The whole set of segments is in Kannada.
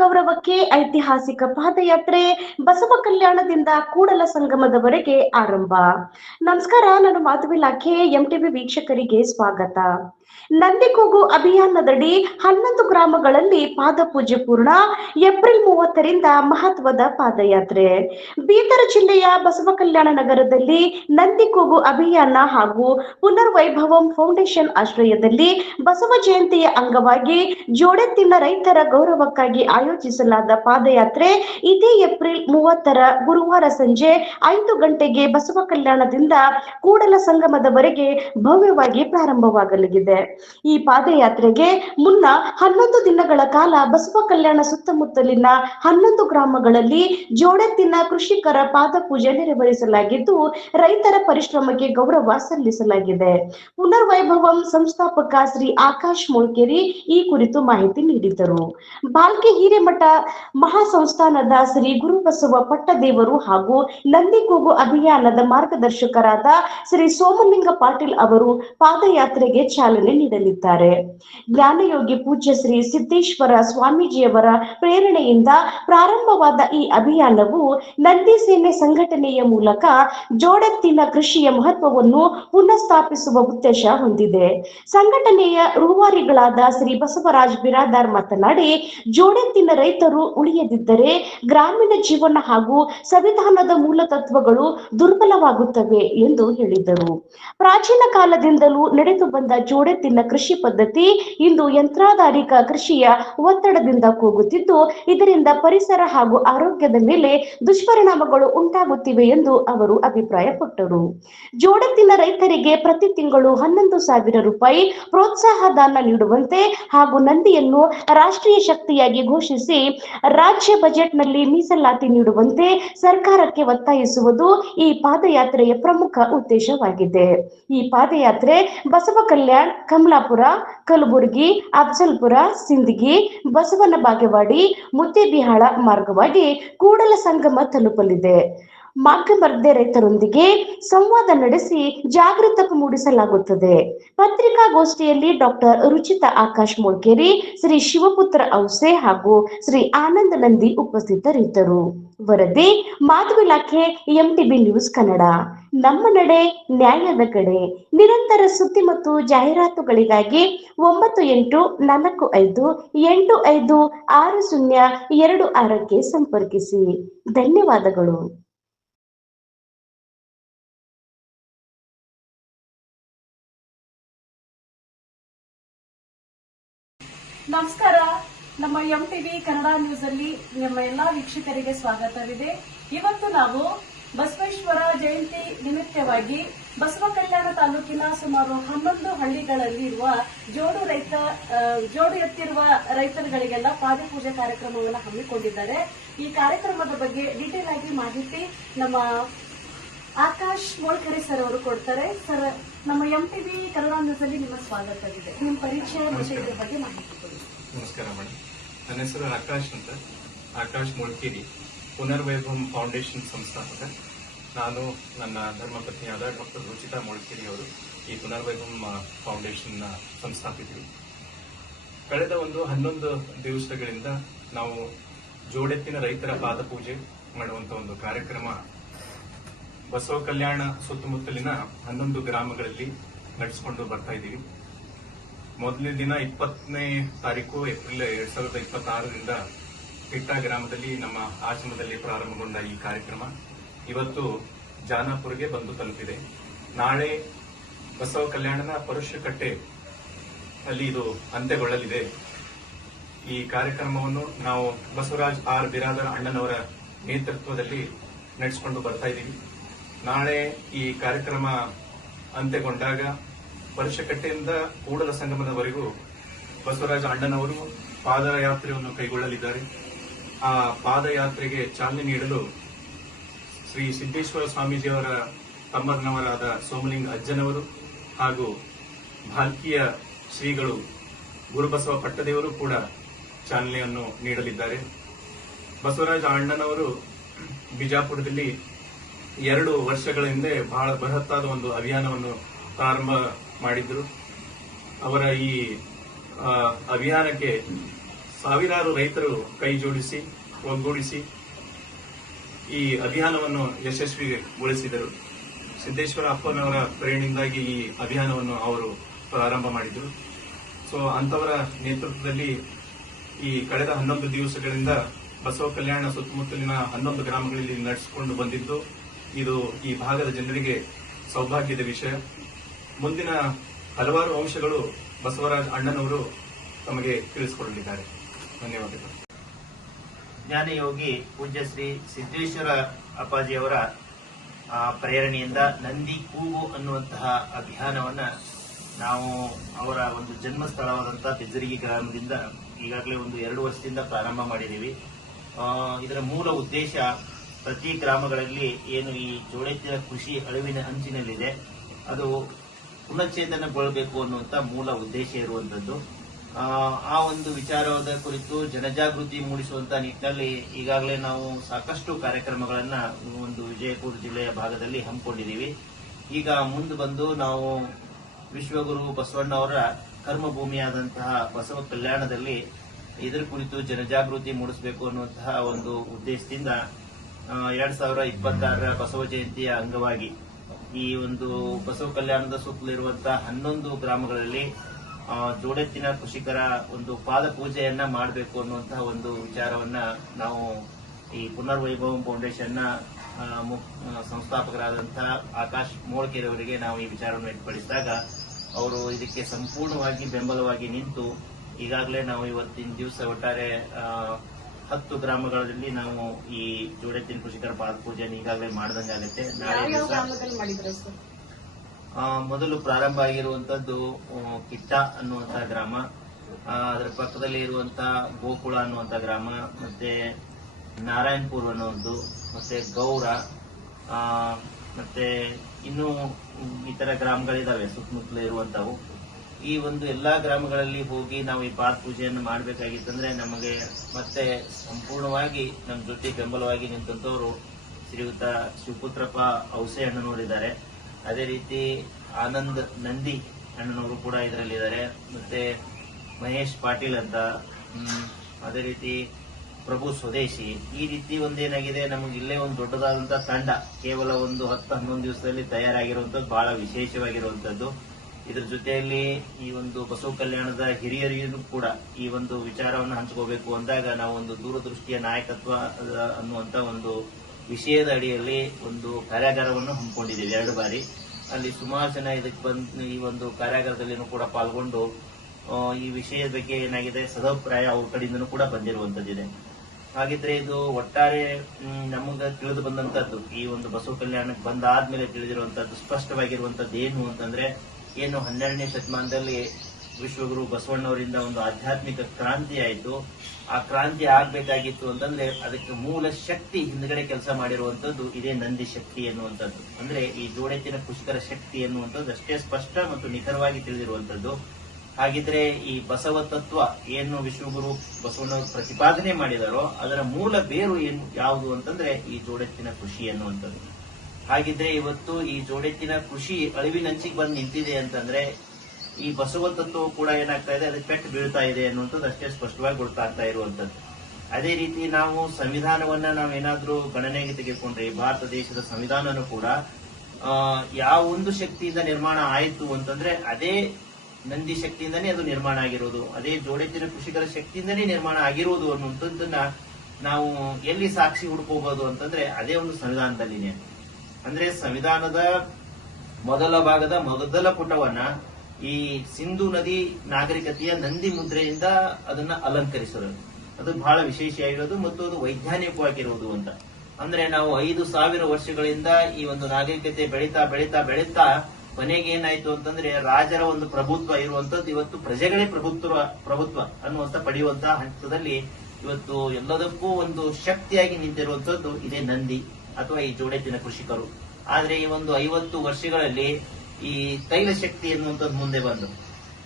ಗೌರವಕ್ಕೆ ಐತಿಹಾಸಿಕ ಪಾದಯಾತ್ರೆ ಬಸವ ಕಲ್ಯಾಣದಿಂದ ಕೂಡಲ ಸಂಗಮದವರೆಗೆ ಆರಂಭ. ನಮಸ್ಕಾರ, ನಾನು ಮಾಧವಿಲಾಖೆ ಎಂಟಿವಿ ವೀಕ್ಷಕರಿಗೆ ಸ್ವಾಗತ. ನಂದಿಕೂಗು ಅಭಿಯಾನದಡಿ 11 ಗ್ರಾಮಗಳಲ್ಲಿ ಪಾದಪೂಜೆ ಪೂರ್ಣ. ಏಪ್ರಿಲ್ 30ರಿಂದ ಮಹತ್ವದ ಪಾದಯಾತ್ರೆ. ಬೀದರ್ ಜಿಲ್ಲೆಯ ಬಸವ ಕಲ್ಯಾಣ ನಗರದಲ್ಲಿ ನಂದಿಕೂಗು ಅಭಿಯಾನ ಹಾಗೂ ಪುನರ್ವೈಭವಂ ಫೌಂಡೇಶನ್ ಆಶ್ರಯದಲ್ಲಿ ಬಸವ ಜಯಂತಿಯ ಅಂಗವಾಗಿ ಜೋಡೆತ್ತಿನ ರೈತರ ಗೌರವಕ್ಕಾಗಿ ಆಯೋಜಿಸಲಾದ ಪಾದಯಾತ್ರೆ ಇದೇ ಏಪ್ರಿಲ್ 30ರ ಗುರುವಾರ ಸಂಜೆ 5 ಗಂಟೆಗೆ ಬಸವ ಕಲ್ಯಾಣದಿಂದ ಕೂಡಲ ಸಂಗಮದವರೆಗೆ ಭವ್ಯವಾಗಿ ಪ್ರಾರಂಭವಾಗಲಿದೆ. ಈ ಪಾದಯಾತ್ರೆಗೆ ಮುನ್ನ 11 ದಿನಗಳ ಕಾಲ ಬಸವ ಕಲ್ಯಾಣ ಸುತ್ತಮುತ್ತಲಿನ 11 ಗ್ರಾಮಗಳಲ್ಲಿ ಜೋಡೆತ್ತಿನ ಕೃಷಿಕರ ಪಾದಪೂಜೆ ನೆರವೇರಿಸಲಾಗಿದ್ದು, ರೈತರ ಪರಿಶ್ರಮಕ್ಕೆ ಗೌರವ ಸಲ್ಲಿಸಲಾಗಿದೆ. ಪುನರ್ವೈಭವಂ ಸಂಸ್ಥಾಪಕ ಶ್ರೀ ಆಕಾಶ್ ಮೊಳ್ಕೆರಿ ಈ ಕುರಿತು ಮಾಹಿತಿ ನೀಡಿದರು. ಬಾಲ್ಕಿ ಹಿರೇಮಠ ಮಹಾಸಂಸ್ಥಾನದ ಶ್ರೀ ಗುರುಬಸವ ಪಟ್ಟದೇವರು ಹಾಗೂ ನಂದಿಕೂಗು ಅಭಿಯಾನದ ಮಾರ್ಗದರ್ಶಕರಾದ ಶ್ರೀ ಸೋಮಲಿಂಗ ಪಾಟೀಲ್ ಅವರು ಪಾದಯಾತ್ರೆಗೆ ಚಾಲನೆ ನೀಡಲಿದ್ದಾರೆ. ಜ್ಞಾನಯೋಗಿ ಪೂಜ್ಯ ಶ್ರೀ ಸಿದ್ದೇಶ್ವರ ಸ್ವಾಮೀಜಿಯವರ ಪ್ರೇರಣೆಯಿಂದ ಪ್ರಾರಂಭವಾದ ಈ ಅಭಿಯಾನವು ನಂದಿ ಸೇನೆ ಸಂಘಟನೆಯ ಮೂಲಕ ಜೋಡೆತ್ತಿನ ಕೃಷಿಯ ಮಹತ್ವವನ್ನು ಪುನಃಸ್ಥಾಪಿಸುವ ಉದ್ದೇಶ ಹೊಂದಿದೆ. ಸಂಘಟನೆಯ ರೂವಾರಿಗಳಾದ ಶ್ರೀ ಬಸವರಾಜ್ ಬಿರಾದಾರ್ ಮಾತನಾಡಿ, ಜೋಡೆತ್ತಿನ ರೈತರು ಉಳಿಯದಿದ್ದರೆ ಗ್ರಾಮೀಣ ಜೀವನ ಹಾಗೂ ಸಂವಿಧಾನದ ಮೂಲ ತತ್ವಗಳು ದುರ್ಬಲವಾಗುತ್ತವೆ ಎಂದು ಹೇಳಿದರು. ಪ್ರಾಚೀನ ಕಾಲದಿಂದಲೂ ನಡೆದು ಬಂದ ಜೋಡೆತ್ತಿನ ಕೃಷಿ ಪದ್ಧತಿ ಇಂದು ಯಂತ್ರಾಧಾರಿತ ಕೃಷಿಯ ಒತ್ತಡದಿಂದ ಕೂಗುತ್ತಿದ್ದು, ಇದರಿಂದ ಪರಿಸರ ಹಾಗೂ ಆರೋಗ್ಯದ ಮೇಲೆ ದುಷ್ಪರಿಣಾಮಗಳು ಉಂಟಾಗುತ್ತಿವೆ ಎಂದು ಅವರು ಅಭಿಪ್ರಾಯಪಟ್ಟರು. ಜೋಡೆತ್ತಿನ ರೈತರಿಗೆ ಪ್ರತಿ ತಿಂಗಳು 11,000 ರೂಪಾಯಿ ಪ್ರೋತ್ಸಾಹ ಧನ ನೀಡುವಂತೆ ಹಾಗೂ ನಂದಿಯನ್ನು ರಾಷ್ಟ್ರೀಯ ಶಕ್ತಿಯಾಗಿ ಘೋಷಿಸಿ ರಾಜ್ಯ ಬಜೆಟ್ನಲ್ಲಿ ಮೀಸಲಾತಿ ನೀಡುವಂತೆ ಸರ್ಕಾರಕ್ಕೆ ಒತ್ತಾಯಿಸುವುದು ಈ ಪಾದಯಾತ್ರೆಯ ಪ್ರಮುಖ ಉದ್ದೇಶವಾಗಿದೆ. ಈ ಪಾದಯಾತ್ರೆ ಬಸವ ಕಲ್ಯಾಣ್, ಕಮಲಾಪುರ, ಕಲಬುರಗಿ, ಅಫಜಲ್ಪುರ, ಸಿಂದಗಿ, ಬಸವನ ಬಾಗೇವಾಡಿ, ಮುದ್ದೇಬಿಹಾಳ ಮಾರ್ಗವಾಗಿ ಕೂಡಲ ಸಂಗಮ ತಲುಪಲಿದೆ. ಮಾರ್ಗಮಧ್ಯೆ ರೈತರೊಂದಿಗೆ ಸಂವಾದ ನಡೆಸಿ ಜಾಗೃತಿ ಮೂಡಿಸಲಾಗುತ್ತದೆ. ಪತ್ರಿಕಾಗೋಷ್ಠಿಯಲ್ಲಿ ಡಾಕ್ಟರ್ ರುಚಿತಾ ಆಕಾಶ್ ಮೊಳ್ಕೆರಿ, ಶ್ರೀ ಶಿವಪುತ್ರ ಔಸೆ ಹಾಗೂ ಶ್ರೀ ಆನಂದ ನಂದಿ ಉಪಸ್ಥಿತರಿದ್ದರು. ವರದಿ ಮಾಧವಿಲಾಖೆ, ಎಂಟಿಬಿ ನ್ಯೂಸ್ ಕನ್ನಡ. ನಮ್ಮ ನಡೆ ನ್ಯಾಯದ ಕಡೆ. ನಿರಂತರ ಸುದ್ದಿ ಮತ್ತು ಜಾಹೀರಾತುಗಳಿಗಾಗಿ 9845856026ಕ್ಕೆ ಸಂಪರ್ಕಿಸಿ. ಧನ್ಯವಾದಗಳು. ನಮಸ್ಕಾರ. ನಮ್ಮ ಎಂಟಿವಿ ಕನ್ನಡ ನ್ಯೂಸ್ ಅಲ್ಲಿ ನಮ್ಮ ಎಲ್ಲಾ ವೀಕ್ಷಕರಿಗೆ ಸ್ವಾಗತವಿದೆ. ಇವತ್ತು ನಾವು ಬಸವೇಶ್ವರ ಜಯಂತಿ ನಿಮಿತ್ತವಾಗಿ ಬಸವ ಕಲ್ಯಾಣ ತಾಲೂಕಿನ ಸುಮಾರು 11 ಹಳ್ಳಿಗಳಲ್ಲಿ ಇರುವ ಜೋಡು ಎತ್ತಿರುವ ರೈತರುಗಳಿಗೆಲ್ಲ ಪಾದಪೂಜೆ ಕಾರ್ಯಕ್ರಮವನ್ನು ಹಮ್ಮಿಕೊಂಡಿದ್ದಾರೆ. ಈ ಕಾರ್ಯಕ್ರಮದ ಬಗ್ಗೆ ಡೀಟೇಲ್ ಆಗಿ ಮಾಹಿತಿ ನಮ್ಮ ಆಕಾಶ್ ಮೊಳ್ಕೆರಿ ಸರ್ ಅವರು ಕೊಡ್ತಾರೆ. ಸರ್, ನಮ್ಮ ಎಂಟಿವಿ ಕನ್ನಡ ನ್ಯೂಸ್ ಅಲ್ಲಿ ನಿಮ್ಮ ಸ್ವಾಗತವಿದೆ. ನಿಮ್ಮ ಪರಿಚಯ ಮತ್ತು ಇದ್ರ ಬಗ್ಗೆ ಮಾಹಿತಿ ಕೊಡಿ. ನಮಸ್ಕಾರ ಮೇಡಮ್, ನನ್ನ ಹೆಸರು ಆಕಾಶ್ ಅಂತ, ಆಕಾಶ್ ಮೊಳ್ಕೆರಿ, ಪುನರ್ವೈಭವಂ ಫೌಂಡೇಶನ್ ಸಂಸ್ಥಾಪಕ. ನಾನು ನನ್ನ ಧರ್ಮಪತ್ನಿಯಾದ ಡಾಕ್ಟರ್ ರುಚಿತಾ ಮೊಳ್ಕೆರಿ ಅವರು ಈ ಪುನರ್ವೈಭವಂ ಫೌಂಡೇಶನ್ನ ಸಂಸ್ಥಾಪಿತರು. ಕಳೆದ 11 ದಿವಸಗಳಿಂದ ನಾವು ಜೋಡೆತ್ತಿನ ರೈತರ ಪಾದಪೂಜೆ ಮಾಡುವಂತ ಒಂದು ಕಾರ್ಯಕ್ರಮ ಬಸವ ಕಲ್ಯಾಣ ಸುತ್ತಮುತ್ತಲಿನ 11 ಗ್ರಾಮಗಳಲ್ಲಿ ನಡೆಸಿಕೊಂಡು ಬರ್ತಾ ಇದ್ದೀವಿ. ಮೊದಲನೇ ದಿನ 20ನೇ ತಾರೀಕು ಏಪ್ರಿಲ್ 2026ರಿಂದ ಪಿಟ್ಟ ಗ್ರಾಮದಲ್ಲಿ ನಮ್ಮ ಆಶ್ರಮದಲ್ಲಿ ಪ್ರಾರಂಭಗೊಂಡ ಈ ಕಾರ್ಯಕ್ರಮ ಇವತ್ತು ಜಾನಾಪುರ್ಗೆ ಬಂದು ತಲುಪಿದೆ. ನಾಳೆ ಬಸವ ಕಲ್ಯಾಣದ ಪರುಷಕಟ್ಟೆ ಅಲ್ಲಿ ಇದು ಅಂತ್ಯಗೊಳ್ಳಲಿದೆ. ಈ ಕಾರ್ಯಕ್ರಮವನ್ನು ನಾವು ಬಸವರಾಜ್ ಆರ್ ಬಿರಾದರ್ ಅಣ್ಣನವರ ನೇತೃತ್ವದಲ್ಲಿ ನಡೆಸಿಕೊಂಡು ಬರ್ತಾ ಇದ್ದೀವಿ. ನಾಳೆ ಈ ಕಾರ್ಯಕ್ರಮ ಅಂತ್ಯಗೊಂಡಾಗ ಪರುಷಕಟ್ಟೆಯಿಂದ ಕೂಡಲ ಸಂಗಮದವರೆಗೂ ಬಸವರಾಜ ಅಣ್ಣನವರು ಪಾದಯಾತ್ರೆಯನ್ನು ಕೈಗೊಳ್ಳಲಿದ್ದಾರೆ. ಆ ಪಾದಯಾತ್ರೆಗೆ ಚಾಲನೆ ನೀಡಲು ಶ್ರೀ ಸಿದ್ದೇಶ್ವರ ಸ್ವಾಮೀಜಿಯವರ ತಮ್ಮನವರಾದ ಸೋಮಲಿಂಗ ಅಜ್ಜನವರು ಹಾಗೂ ಭಾಲ್ಕಿಯ ಶ್ರೀಗಳು ಗುರುಬಸವ ಪಟ್ಟದೇವರು ಕೂಡ ಚಾಲನೆಯನ್ನು ನೀಡಲಿದ್ದಾರೆ. ಬಸವರಾಜ ಅಣ್ಣನವರು ಬಿಜಾಪುರದಲ್ಲಿ 2 ವರ್ಷಗಳ ಹಿಂದೆ ಬಹಳ ಬೃಹತ್ತಾದ ಒಂದು ಅಭಿಯಾನವನ್ನು ಪ್ರಾರಂಭ ಮಾಡಿದ್ರು. ಅವರ ಈ ಅಭಿಯಾನಕ್ಕೆ ಸಾವಿರಾರು ರೈತರು ಕೈ ಜೋಡಿಸಿ ಒಗ್ಗೂಡಿಸಿ ಈ ಅಭಿಯಾನವನ್ನು ಯಶಸ್ವಿಗೊಳಿಸಿದರು. ಸಿದ್ದೇಶ್ವರ ಅಪ್ಪನವರ ಪ್ರೇರಣೆಯಿಂದಾಗಿ ಈ ಅಭಿಯಾನವನ್ನು ಅವರು ಪ್ರಾರಂಭ ಮಾಡಿದರು. ಸೊ ಅಂತವರ ನೇತೃತ್ವದಲ್ಲಿ ಈ ಕಳೆದ 11 ದಿವಸಗಳಿಂದ ಬಸವ ಕಲ್ಯಾಣ ಸುತ್ತಮುತ್ತಲಿನ 11 ಗ್ರಾಮಗಳಲ್ಲಿ ನಡೆಸಿಕೊಂಡು ಬಂದಿದ್ದು ಇದು ಈ ಭಾಗದ ಜನರಿಗೆ ಸೌಭಾಗ್ಯದ ವಿಷಯ. ಮುಂದಿನ ಹಲವಾರು ಅಂಶಗಳು ಬಸವರಾಜ್ ಅಣ್ಣನವರು ತಮಗೆ ತಿಳಿಸಿಕೊಡಲಿದ್ದಾರೆ. ಧನ್ಯವಾದಗಳು. ಜ್ಞಾನಯೋಗಿ ಪೂಜ್ಯ ಶ್ರೀ ಸಿದ್ದೇಶ್ವರ ಅಪ್ಪಾಜಿಯವರ ಪ್ರೇರಣೆಯಿಂದ ನಂದಿ ಕೂಗು ಅನ್ನುವಂತಹ ಅಭಿಯಾನವನ್ನ ನಾವು ಅವರ ಒಂದು ಜನ್ಮ ಸ್ಥಳವಾದಂತಹ ಬಿಜ್ಜರಿಗಿ ಗ್ರಾಮದಿಂದ ಈಗಾಗಲೇ ಒಂದು 2 ವರ್ಷದಿಂದ ಪ್ರಾರಂಭ ಮಾಡಿದ್ದೀವಿ. ಇದರ ಮೂಲ ಉದ್ದೇಶ ಪ್ರತಿ ಗ್ರಾಮಗಳಲ್ಲಿ ಏನು ಈ ಜೋಡೆತ್ತಿನ ಕೃಷಿ ಅಳಿವಿನ ಅಂಚಿನಲ್ಲಿದೆ ಅದು ಪುನಶ್ಚೇತನಗೊಳ್ಳಬೇಕು ಅನ್ನುವಂಥ ಮೂಲ ಉದ್ದೇಶ ಇರುವಂತದ್ದು. ಆ ಒಂದು ವಿಚಾರದ ಕುರಿತು ಜನಜಾಗೃತಿ ಮೂಡಿಸುವಂತ ನಿಟ್ಟಿನಲ್ಲಿ ಈಗಾಗಲೇ ನಾವು ಸಾಕಷ್ಟು ಕಾರ್ಯಕ್ರಮಗಳನ್ನ ಒಂದು ವಿಜಯಪುರ ಜಿಲ್ಲೆಯ ಭಾಗದಲ್ಲಿ ಹಮ್ಮಿಕೊಂಡಿದ್ದೀವಿ. ಈಗ ಮುಂದೆ ಬಂದು ನಾವು ವಿಶ್ವಗುರು ಬಸವಣ್ಣವರ ಕರ್ಮಭೂಮಿಯಾದಂತಹ ಬಸವ ಕಲ್ಯಾಣದಲ್ಲಿ ಇದರ ಕುರಿತು ಜನಜಾಗೃತಿ ಮೂಡಿಸಬೇಕು ಅನ್ನುವಂತಹ ಒಂದು ಉದ್ದೇಶದಿಂದ 2026 ಬಸವ ಜಯಂತಿಯ ಅಂಗವಾಗಿ ಈ ಒಂದು ಬಸವ ಕಲ್ಯಾಣದ ಸುತ್ತಲಿರುವಂತಹ 11 ಗ್ರಾಮಗಳಲ್ಲಿ ಜೋಡೆತ್ತಿನ ಕೃಷಿಕರ ಒಂದು ಪಾದ ಪೂಜೆಯನ್ನ ಮಾಡಬೇಕು ಅನ್ನುವಂತಹ ಒಂದು ವಿಚಾರವನ್ನ ನಾವು ಈ ಪುನರ್ವೈಭವ ಫೌಂಡೇಶನ್ನ ಸಂಸ್ಥಾಪಕರಾದಂತಹ ಆಕಾಶ್ ಮೋಳ್ಕೆರೆ ಅವರಿಗೆ ನಾವು ಈ ವಿಚಾರವನ್ನು ವ್ಯಕ್ತಪಡಿಸಿದಾಗ ಅವರು ಇದಕ್ಕೆ ಸಂಪೂರ್ಣವಾಗಿ ಬೆಂಬಲವಾಗಿ ನಿಂತು ಈಗಾಗಲೇ ನಾವು ಇವತ್ತಿನ ದಿವಸ ಒಟ್ಟಾರೆ 10 ಗ್ರಾಮಗಳಲ್ಲಿ ನಾವು ಈ ಜೋಡೆತ್ತಿನ ಕೃಷಿಕರ ಪಾದ ಪೂಜೆಯನ್ನು ಈಗಾಗಲೇ ಮಾಡಿದಂಗಾಗುತ್ತೆ. ನಾಳೆ ದಿವಸ ಮೊದಲು ಪ್ರಾರಂಭ ಆಗಿರುವಂತದ್ದು ಕಿಟ್ಟ ಅನ್ನುವಂತಹ ಗ್ರಾಮ, ಅದರ ಪಕ್ಕದಲ್ಲಿ ಇರುವಂತಹ ಗೋಕುಳ ಅನ್ನುವಂತಹ ಗ್ರಾಮ, ಮತ್ತೆ ನಾರಾಯಣಪುರ ಅನ್ನೋದು, ಮತ್ತೆ ಗೌರ, ಮತ್ತೆ ಇನ್ನೂ ಇತರ ಗ್ರಾಮಗಳಿದಾವೆ ಸುತ್ತಮುತ್ತಲು ಇರುವಂತವು. ಈ ಒಂದು ಎಲ್ಲಾ ಗ್ರಾಮಗಳಲ್ಲಿ ಹೋಗಿ ನಾವು ಈ ಪಾದ ಪೂಜೆಯನ್ನು ಮಾಡಬೇಕಾಗಿತ್ತಂದ್ರೆ ನಮಗೆ ಮತ್ತೆ ಸಂಪೂರ್ಣವಾಗಿ ನಮ್ಮ ಜೊತೆ ಬೆಂಬಲವಾಗಿ ನಿಂತಂತವರು ಶ್ರೀಯುತ ಶಿವಪುತ್ರಪ್ಪ ಔಸೆ ಅಣ್ಣನವರಿದ್ದಾರೆ. ಅದೇ ರೀತಿ ಆನಂದ್ ನಂದಿ ಅಣ್ಣನವರು ಕೂಡ ಇದರಲ್ಲಿದ್ದಾರೆ. ಮತ್ತೆ ಮಹೇಶ್ ಪಾಟೀಲ್ ಅಂತ, ಅದೇ ರೀತಿ ಪ್ರಭು ಸ್ವದೇಶಿ. ಈ ರೀತಿ ಒಂದೇನಾಗಿದೆ, ನಮಗೆ ಇಲ್ಲೇ ಒಂದು ದೊಡ್ಡದಾದಂತಹ ತಂಡ ಕೇವಲ ಒಂದು 10-11 ದಿವಸದಲ್ಲಿ ತಯಾರಾಗಿರುವಂತದ್ದು ಬಹಳ ವಿಶೇಷವಾಗಿರುವಂತದ್ದು. ಇದರ ಜೊತೆಯಲ್ಲಿ ಈ ಒಂದು ಬಸವ ಕಲ್ಯಾಣದ ಹಿರಿಯರಿಗೂ ಕೂಡ ಈ ಒಂದು ವಿಚಾರವನ್ನು ಹಂಚ್ಕೋಬೇಕು ಅಂದಾಗ ನಾವು ಒಂದು ದೂರದೃಷ್ಟಿಯ ನಾಯಕತ್ವ ಅನ್ನುವಂತ ಒಂದು ವಿಷಯದ ಅಡಿಯಲ್ಲಿ ಒಂದು ಕಾರ್ಯಾಗಾರವನ್ನು ಹಮ್ಮಿಕೊಂಡಿದ್ದೇವೆ 2 ಬಾರಿ. ಅಲ್ಲಿ ಸುಮಾರು ಜನ ಇದಕ್ಕೆ ಬಂದು ಈ ಒಂದು ಕಾರ್ಯಾಗಾರದಲ್ಲಿನೂ ಕೂಡ ಪಾಲ್ಗೊಂಡು ಈ ವಿಷಯದ ಬಗ್ಗೆ ಏನಾಗಿದೆ ಸದಾಭಿಪ್ರಾಯ ಅವ್ರ ಕಡೆಯಿಂದನೂ ಕೂಡ ಬಂದಿರುವಂತದ್ದಿದೆ. ಹಾಗಿದ್ರೆ ಇದು ಒಟ್ಟಾರೆ ನಮಗೆ ತಿಳಿದು ಬಂದಂತದ್ದು ಈ ಒಂದು ಬಸವ ಕಲ್ಯಾಣಕ್ಕೆ ಬಂದಾದ್ಮೇಲೆ ತಿಳಿದಿರುವಂತದ್ದು ಸ್ಪಷ್ಟವಾಗಿರುವಂತದ್ದು ಏನು ಅಂತಂದ್ರೆ, ಏನು 12ನೇ ಶತಮಾನದಲ್ಲಿ ವಿಶ್ವಗುರು ಬಸವಣ್ಣವರಿಂದ ಒಂದು ಆಧ್ಯಾತ್ಮಿಕ ಕ್ರಾಂತಿ ಆಯಿತು. ಆ ಕ್ರಾಂತಿ ಆಗ್ಬೇಕಾಗಿತ್ತು ಅಂತಂದ್ರೆ ಅದಕ್ಕೆ ಮೂಲ ಶಕ್ತಿ ಹಿಂದ್ಗಡೆ ಕೆಲಸ ಮಾಡಿರುವಂತದ್ದು ಇದೇ ನಂದಿ ಶಕ್ತಿ ಎನ್ನುವಂಥದ್ದು. ಅಂದ್ರೆ ಈ ಜೋಡೆತ್ತಿನ ಕೃಷಿಕರ ಶಕ್ತಿ ಎನ್ನುವಂಥದ್ದು ಅಷ್ಟೇ ಸ್ಪಷ್ಟ ಮತ್ತು ನಿಖರವಾಗಿ ತಿಳಿದಿರುವಂತದ್ದು. ಹಾಗಿದ್ರೆ ಈ ಬಸವ ತತ್ವ ಏನು ವಿಶ್ವಗುರು ಬಸವಣ್ಣವರು ಪ್ರತಿಪಾದನೆ ಮಾಡಿದಾರೋ ಅದರ ಮೂಲ ಬೇರು ಏನು ಯಾವುದು ಅಂತಂದ್ರೆ ಈ ಜೋಡೆತ್ತಿನ ಕೃಷಿ ಎನ್ನುವಂಥದ್ದು. ಹಾಗಿದ್ರೆ ಇವತ್ತು ಈ ಜೋಡೆತ್ತಿನ ಕೃಷಿ ಅಳಿವಿನಂಚಿಗೆ ಬಂದು ನಿಂತಿದೆ ಅಂತಂದ್ರೆ ಈ ಬಸವ ತತ್ವವು ಕೂಡ ಏನಾಗ್ತಾ ಇದೆ, ಅದಕ್ಕೆ ಪೆಟ್ಟು ಬೀಳ್ತಾ ಇದೆ ಅನ್ನುವಂಥದ್ದು ಅಷ್ಟೇ ಸ್ಪಷ್ಟವಾಗಿ ಗೊತ್ತಾಗ್ತಾ ಇರುವಂತದ್ದು. ಅದೇ ರೀತಿ ನಾವು ಸಂವಿಧಾನವನ್ನ ನಾವೇನಾದ್ರೂ ಗಣನೆಗೆ ತೆಗೆದುಕೊಂಡ್ರೆ ಭಾರತ ದೇಶದ ಸಂವಿಧಾನನೂ ಕೂಡ ಯಾವ ಒಂದು ಶಕ್ತಿಯಿಂದ ನಿರ್ಮಾಣ ಆಯಿತು ಅಂತಂದ್ರೆ ಅದೇ ನಂದಿ ಶಕ್ತಿಯಿಂದನೇ ಅದು ನಿರ್ಮಾಣ ಆಗಿರೋದು, ಅದೇ ಜೋಡೆತ್ತಿನ ಕೃಷಿಕರ ಶಕ್ತಿಯಿಂದನೇ ನಿರ್ಮಾಣ ಆಗಿರೋದು ಅನ್ನುವಂಥದ್ದನ್ನ ನಾವು ಎಲ್ಲಿ ಸಾಕ್ಷಿ ಹುಡ್ಕೋಬಹುದು ಅಂತಂದ್ರೆ ಅದೇ ಒಂದು ಸಂವಿಧಾನದಲ್ಲಿನೇ. ಅಂದ್ರೆ ಸಂವಿಧಾನದ ಮೊದಲ ಭಾಗದ ಮೊದಲ ಪುಟವನ್ನ ಈ ಸಿಂಧು ನದಿ ನಾಗರಿಕತೆಯ ನಂದಿ ಮುದ್ರೆಯಿಂದ ಅದನ್ನ ಅಲಂಕರಿಸೋದು ಅದು ಬಹಳ ವಿಶೇಷವಾಗಿರೋದು ಮತ್ತು ಅದು ವೈಜ್ಞಾನಿಕವಾಗಿರುವುದು ಅಂತ. ಅಂದ್ರೆ ನಾವು 5,000 ವರ್ಷಗಳಿಂದ ಈ ಒಂದು ನಾಗರಿಕತೆ ಬೆಳೀತಾ ಬೆಳೀತಾ ಬೆಳೀತಾ ಕೊನೆಗೆ ಏನಾಯ್ತು ಅಂತಂದ್ರೆ ರಾಜರ ಒಂದು ಪ್ರಭುತ್ವ ಇರುವಂತದ್ದು ಇವತ್ತು ಪ್ರಜೆಗಳೇ ಪ್ರಭುತ್ವ ಅನ್ನುವಂತ ಪಡೆಯುವಂತಹ ಹಂತದಲ್ಲಿ ಇವತ್ತು ಎಲ್ಲದಕ್ಕೂ ಒಂದು ಶಕ್ತಿಯಾಗಿ ನಿಂತಿರುವಂತದ್ದು ಇದೇ ನಂದಿ ಅಥವಾ ಈ ಜೋಡೆತ್ತಿನ ಕೃಷಿಕರು. ಆದ್ರೆ ಈ ಒಂದು 50 ವರ್ಷಗಳಲ್ಲಿ ಈ ತೈಲ ಶಕ್ತಿ ಎನ್ನುವಂಥದ್ದು ಮುಂದೆ ಬಂದು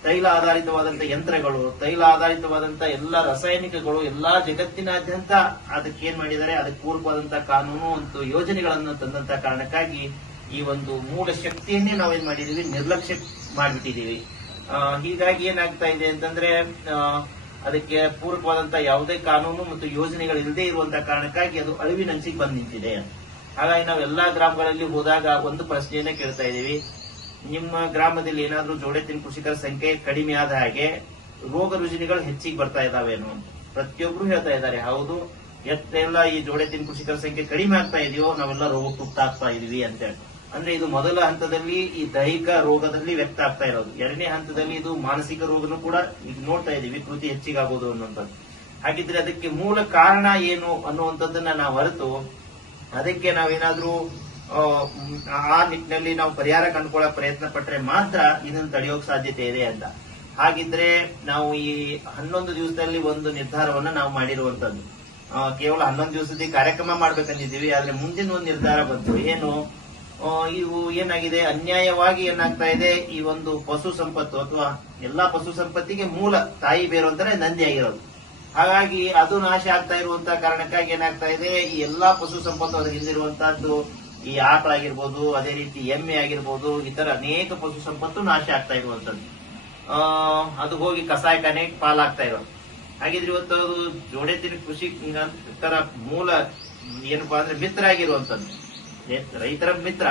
ತೈಲ ಆಧಾರಿತವಾದಂತ ಯಂತ್ರಗಳು, ತೈಲ ಆಧಾರಿತವಾದಂತ ಎಲ್ಲಾ ರಾಸಾಯನಿಕಗಳು ಎಲ್ಲಾ ಜಗತ್ತಿನಾದ್ಯಂತ ಅದಕ್ಕೆ ಏನ್ ಮಾಡಿದ್ದಾರೆ, ಅದಕ್ಕೆ ಪೂರಕವಾದಂತಹ ಕಾನೂನು ಮತ್ತು ಯೋಜನೆಗಳನ್ನು ತಂದಂತ ಕಾರಣಕ್ಕಾಗಿ ಈ ಒಂದು ಮೂಲ ಶಕ್ತಿಯನ್ನೇ ನಾವೇನ್ ಮಾಡಿದೀವಿ ನಿರ್ಲಕ್ಷ್ಯ ಮಾಡಿಬಿಟ್ಟಿದೀವಿ. ಹೀಗಾಗಿ ಏನಾಗ್ತಾ ಇದೆ ಅಂತಂದ್ರೆ ಅದಕ್ಕೆ ಪೂರಕವಾದಂತಹ ಯಾವುದೇ ಕಾನೂನು ಮತ್ತು ಯೋಜನೆಗಳು ಇಲ್ಲದೆ ಇರುವಂತಹ ಕಾರಣಕ್ಕಾಗಿ ಅದು ಅಳಿವಿನಂಚಿಗೆ ಬಂದು ನಿಂತಿದೆ. ಹಾಗಾಗಿ ನಾವು ಎಲ್ಲಾ ಗ್ರಾಮಗಳಲ್ಲಿ ಹೋದಾಗ ಒಂದು ಪ್ರಶ್ನೆಯನ್ನ ಕೇಳ್ತಾ ಇದ್ದೀವಿ, ನಿಮ್ಮ ಗ್ರಾಮದಲ್ಲಿ ಏನಾದ್ರೂ ಜೋಡೆತ್ತಿನ ಕೃಷಿಕರ ಸಂಖ್ಯೆ ಕಡಿಮೆ ಆದ ಹಾಗೆ ರೋಗ ರುಜಿನಗಳು ಹೆಚ್ಚಿಗೆ ಬರ್ತಾ ಇದಾವೇನು ಅಂತ ಪ್ರತಿಯೊಬ್ರು ಹೇಳ್ತಾ ಇದ್ದಾರೆ. ಹೌದು, ಎಷ್ಟೆಲ್ಲ ಈ ಜೋಡೆತ್ತಿನ ಕೃಷಿಕರ ಸಂಖ್ಯೆ ಕಡಿಮೆ ಆಗ್ತಾ ಇದೆಯೋ ನಾವೆಲ್ಲ ರೋಗಕ್ಕೆ ತುತ್ತಾಗ್ತಾ ಇದೀವಿ ಅಂತೇಳಿ. ಅಂದ್ರೆ ಇದು ಮೊದಲ ಹಂತದಲ್ಲಿ ಈ ದೈಹಿಕ ರೋಗದಲ್ಲಿ ವ್ಯಕ್ತ ಆಗ್ತಾ ಇರೋದು. ಎರಡನೇ ಹಂತದಲ್ಲಿ ಇದು ಮಾನಸಿಕ ರೋಗನೂ ಕೂಡ ಈಗ ನೋಡ್ತಾ ಇದೀವಿ, ಕೃತಿ ಹೆಚ್ಚಿಗಾಗೋದು ಅನ್ನುವಂಥದ್ದು. ಹಾಗಿದ್ರೆ ಅದಕ್ಕೆ ಮೂಲ ಕಾರಣ ಏನು ಅನ್ನುವಂಥದ್ದನ್ನ ನಾವು ಅರಿತು ಅದಕ್ಕೆ ನಾವೇನಾದ್ರೂ ಆ ನಿಟ್ಟಿನಲ್ಲಿ ನಾವು ಪರಿಹಾರ ಕಂಡುಕೊಳ್ಳೋ ಪ್ರಯತ್ನ ಪಟ್ರೆ ಮಾತ್ರ ಇದನ್ನು ತಡೆಯೋಕ್ ಸಾಧ್ಯತೆ ಇದೆ ಅಂತ. ಹಾಗಿದ್ರೆ ನಾವು ಈ 11 ದಿವಸದಲ್ಲಿ ಒಂದು ನಿರ್ಧಾರವನ್ನ ನಾವು ಮಾಡಿರುವಂತದ್ದು. ಕೇವಲ 11 ದಿವಸದ ಕಾರ್ಯಕ್ರಮ ಮಾಡ್ಬೇಕಂದಿದ್ದೀವಿ, ಆದ್ರೆ ಮುಂದಿನ ಒಂದು ನಿರ್ಧಾರ ಬಂತು. ಏನು, ಇವು ಏನಾಗಿದೆ, ಅನ್ಯಾಯವಾಗಿ ಏನಾಗ್ತಾ ಇದೆ, ಈ ಒಂದು ಪಶು ಸಂಪತ್ತು ಅಥವಾ ಎಲ್ಲಾ ಪಶು ಸಂಪತ್ತಿಗೆ ಮೂಲ ತಾಯಿ ಬೇರು ಅಂತಾನೆ ನಂದಿ ಆಗಿರೋದು. ಹಾಗಾಗಿ ಅದು ನಾಶ ಆಗ್ತಾ ಇರುವಂತಹ ಕಾರಣಕ್ಕಾಗಿ ಏನಾಗ್ತಾ ಇದೆ, ಈ ಎಲ್ಲಾ ಪಶು ಸಂಪತ್ತು ಅದ್ರ ಹಿಂದಿರುವಂತಹದ್ದು ಈ ಆಕಳಾಗಿರ್ಬೋದು, ಅದೇ ರೀತಿ ಎಮ್ಮೆ ಆಗಿರ್ಬೋದು, ಇತರ ಅನೇಕ ಪಶು ಸಂಪತ್ತು ನಾಶ ಆಗ್ತಾ ಇರುವಂತದ್ದು. ಅದು ಹೋಗಿ ಕಸಾಯಖಾನೆಗೆ ಪಾಲಾಗ್ತಾ ಇರೋದು. ಹಾಗಿದ್ರೆ ಇವತ್ತು ಅದು ಜೋಡೆತ್ತಿನ ಕೃಷಿಕರ ಮೂಲ ಏನಪ್ಪಾ ಅಂದ್ರೆ ಮಿತ್ರ ಆಗಿರುವಂತದ್ದು, ರೈತರ ಮಿತ್ರ,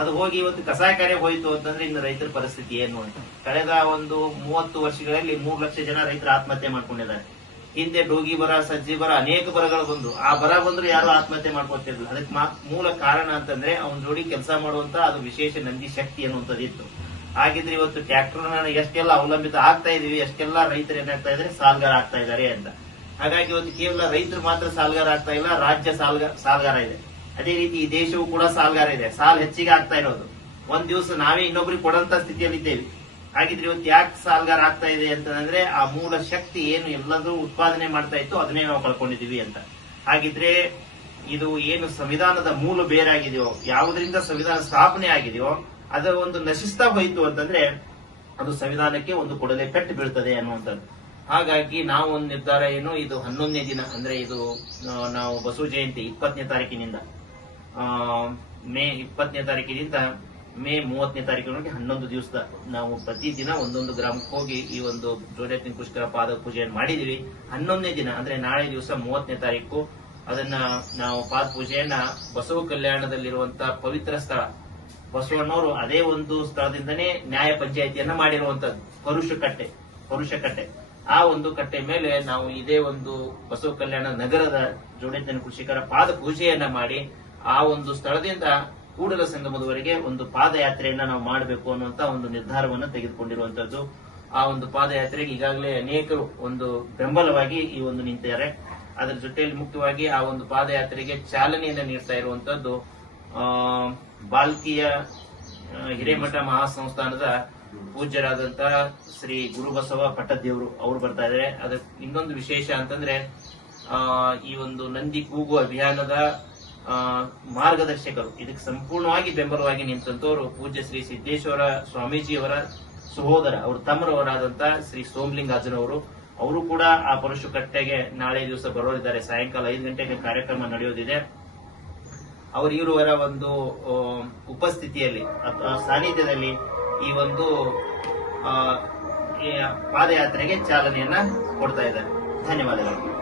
ಅದು ಹೋಗಿ ಇವತ್ತು ಕಸಾಯಖಾನೆ ಹೋಯ್ತು ಅಂತಂದ್ರೆ ಇನ್ನು ರೈತರ ಪರಿಸ್ಥಿತಿ ಏನು ಅಂತ. ಕಳೆದ ಒಂದು 30 ವರ್ಷಗಳಲ್ಲಿ 3 ಲಕ್ಷ ಜನ ರೈತರು ಆತ್ಮಹತ್ಯೆ ಮಾಡ್ಕೊಂಡಿದ್ದಾರೆ. ಹಿಂದೆ ಡೋಗಿ ಬರ, ಸಜ್ಜಿ ಬರ, ಅನೇಕ ಬರಗಳು ಬಂದು ಆ ಬರ ಬಂದ್ರು ಯಾರು ಆತ್ಮಹತ್ಯೆ ಮಾಡ್ಕೊತಿರ್ಲಿಲ್ಲ. ಅದಕ್ಕೆ ಮೂಲ ಕಾರಣ ಅಂತಂದ್ರೆ ಅವನ ಜೋಡಿ ಕೆಲಸ ಮಾಡುವಂತ ಅದು ವಿಶೇಷ ನಂದಿ ಶಕ್ತಿ ಅನ್ನುವಂಥದ್ದಿತ್ತು. ಹಾಗಿದ್ರೆ ಇವತ್ತು ಟ್ರ್ಯಾಕ್ಟರ್ ಎಷ್ಟೆಲ್ಲ ಅವಲಂಬಿತ ಆಗ್ತಾ ಇದೀವಿ, ಎಷ್ಟೆಲ್ಲ ರೈತರು ಏನಾಗ್ತಾ ಇದ್ದಾರೆ, ಸಾಲ್ಗಾರ ಆಗ್ತಾ ಇದ್ದಾರೆ ಅಂತ. ಹಾಗಾಗಿ ಇವತ್ತು ಕೇವಲ ರೈತರು ಮಾತ್ರ ಸಾಲ್ಗಾರ ಆಗ್ತಾ ಇಲ್ಲ, ರಾಜ್ಯ ಸಾಲ್ಗಾರ ಇದೆ. ಅದೇ ರೀತಿ ಈ ದೇಶವು ಕೂಡ ಸಾಲ್ಗಾರ ಇದೆ. ಸಾಲ್ ಹೆಚ್ಚಿಗೆ ಆಗ್ತಾ ಇರೋದು. ಒಂದ್ ದಿವಸ ನಾವೇ ಇನ್ನೊಬ್ರಿಗೆ ಕೊಡಂತ ಸ್ಥಿತಿಯಲ್ಲಿ ಇದ್ದೇವೆ. ಹಾಗಿದ್ರೆ ಇವತ್ತು ಯಾಕೆ ಸಾಲ್ಗಾರ ಆಗ್ತಾ ಇದೆ ಅಂತಂದ್ರೆ ಆ ಮೂಲ ಶಕ್ತಿ ಏನು ಎಲ್ಲದೂ ಉತ್ಪಾದನೆ ಮಾಡ್ತಾ ಇತ್ತು ಅದನ್ನೇ ನಾವು ಕಳ್ಕೊಂಡಿದೀವಿ ಅಂತ. ಹಾಗಿದ್ರೆ ಇದು ಏನು ಸಂವಿಧಾನದ ಮೂಲ ಬೇರಾಗಿದೆಯೋ, ಯಾವುದರಿಂದ ಸಂವಿಧಾನ ಸ್ಥಾಪನೆ ಆಗಿದೆಯೋ ಅದರ ಒಂದು ನಶಿಸ್ತಾ ಹೋಯಿತು ಅಂತಂದ್ರೆ ಅದು ಸಂವಿಧಾನಕ್ಕೆ ಒಂದು ಕೊಡಲೆ ಪೆಟ್ಟು ಬೀಳ್ತದೆ ಅನ್ನುವಂಥದ್ದು. ಹಾಗಾಗಿ ನಾವು ಒಂದು ನಿರ್ಧಾರ ಏನು, ಇದು 11ನೇ ದಿನ ಅಂದ್ರೆ ಇದು ನಾವು ಬಸವ ಜಯಂತಿ 20ನೇ ತಾರೀಕಿನಿಂದ ಮೇ 20ನೇ ತಾರೀಕಿನಿಂದ ಮೇ 30ನೇ ತಾರೀಕಿನವರೆಗೆ 11 ದಿವಸ ನಾವು ಪ್ರತಿದಿನ ಒಂದೊಂದು ಗ್ರಾಮಕ್ಕೆ ಹೋಗಿ ಈ ಒಂದು ಜೋಡೆತ್ತಿನ ಕೃಷಿಕರ ಪಾದ ಪೂಜೆಯನ್ನು ಮಾಡಿದೀವಿ. 11ನೇ ದಿನ ಅಂದ್ರೆ ನಾಳೆ ದಿವಸ 30ನೇ ತಾರೀಕು ಅದನ್ನ ನಾವು ಪಾದ ಪೂಜೆಯನ್ನ ಬಸವ ಕಲ್ಯಾಣದಲ್ಲಿರುವಂತಹ ಪವಿತ್ರ ಸ್ಥಳ ಬಸವಣ್ಣವರು ಅದೇ ಒಂದು ಸ್ಥಳದಿಂದನೇ ನ್ಯಾಯ ಪಂಚಾಯಿತಿಯನ್ನ ಮಾಡಿರುವಂತದ್ದು. ಪರುಷ ಕಟ್ಟೆ ಆ ಒಂದು ಕಟ್ಟೆ ಮೇಲೆ ನಾವು ಇದೇ ಒಂದು ಬಸವ ಕಲ್ಯಾಣ ನಗರದ ಜೋಡೆತ್ತಿನ ಕೃಷಿಕರ ಪಾದ ಪೂಜೆಯನ್ನ ಮಾಡಿ ಆ ಒಂದು ಸ್ಥಳದಿಂದ ಕೂಡಲ ಸಂಗಮದವರೆಗೆ ಒಂದು ಪಾದಯಾತ್ರೆಯನ್ನ ನಾವು ಮಾಡಬೇಕು ಅನ್ನುವಂತ ಒಂದು ನಿರ್ಧಾರವನ್ನು ತೆಗೆದುಕೊಂಡಿರುವಂತದ್ದು. ಆ ಒಂದು ಪಾದಯಾತ್ರೆಗೆ ಈಗಾಗಲೇ ಅನೇಕರು ಒಂದು ಬೆಂಬಲವಾಗಿ ಈ ಒಂದು ನಿಂತಿದ್ದಾರೆ. ಅದರ ಜೊತೆಯಲ್ಲಿ ಮುಖ್ಯವಾಗಿ ಆ ಒಂದು ಪಾದಯಾತ್ರೆಗೆ ಚಾಲನೆಯನ್ನ ನೀಡ್ತಾ ಇರುವಂತದ್ದು ಬಾಲ್ಕಿಯ ಹಿರೇಮಠ ಮಹಾಸಂಸ್ಥಾನದ ಪೂಜ್ಯರಾದಂತಹ ಶ್ರೀ ಗುರುಬಸವ ಪಟ್ಟದೇವರು ಅವರು ಬರ್ತಾ ಇದ್ದಾರೆ. ಅದಕ್ಕೆ ಇನ್ನೊಂದು ವಿಶೇಷ ಅಂತಂದ್ರೆ ಈ ಒಂದು ನಂದಿ ಕೂಗು ಅಭಿಯಾನದ ಮಾರ್ಗದರ್ಶಕರು, ಇದಕ್ಕೆ ಸಂಪೂರ್ಣವಾಗಿ ಬೆಂಬಲವಾಗಿ ನಿಂತಂತವರು ಪೂಜ್ಯ ಶ್ರೀ ಸಿದ್ದೇಶ್ವರ ಸ್ವಾಮೀಜಿಯವರ ಸಹೋದರ, ಅವ್ರ ತಮ್ಮರವರಾದಂತಹ ಶ್ರೀ ಸೋಮಲಿಂಗಾರ್ಜುನವರು. ಅವರು ಕೂಡ ಆ ಪರಶು ಕಟ್ಟೆಗೆ ನಾಳೆ ದಿವಸ ಬರೋರಿದ್ದಾರೆ. ಸಾಯಂಕಾಲ 5 ಗಂಟೆಗೆ ಕಾರ್ಯಕ್ರಮ ನಡೆಯೋದಿದೆ. ಇವರ ಒಂದು ಉಪಸ್ಥಿತಿಯಲ್ಲಿ ಅಥವಾ ಸಾನ್ನಿಧ್ಯದಲ್ಲಿ ಈ ಒಂದು ಪಾದಯಾತ್ರೆಗೆ ಚಾಲನೆಯನ್ನ ಕೊಡ್ತಾ ಇದ್ದಾರೆ. ಧನ್ಯವಾದಗಳು.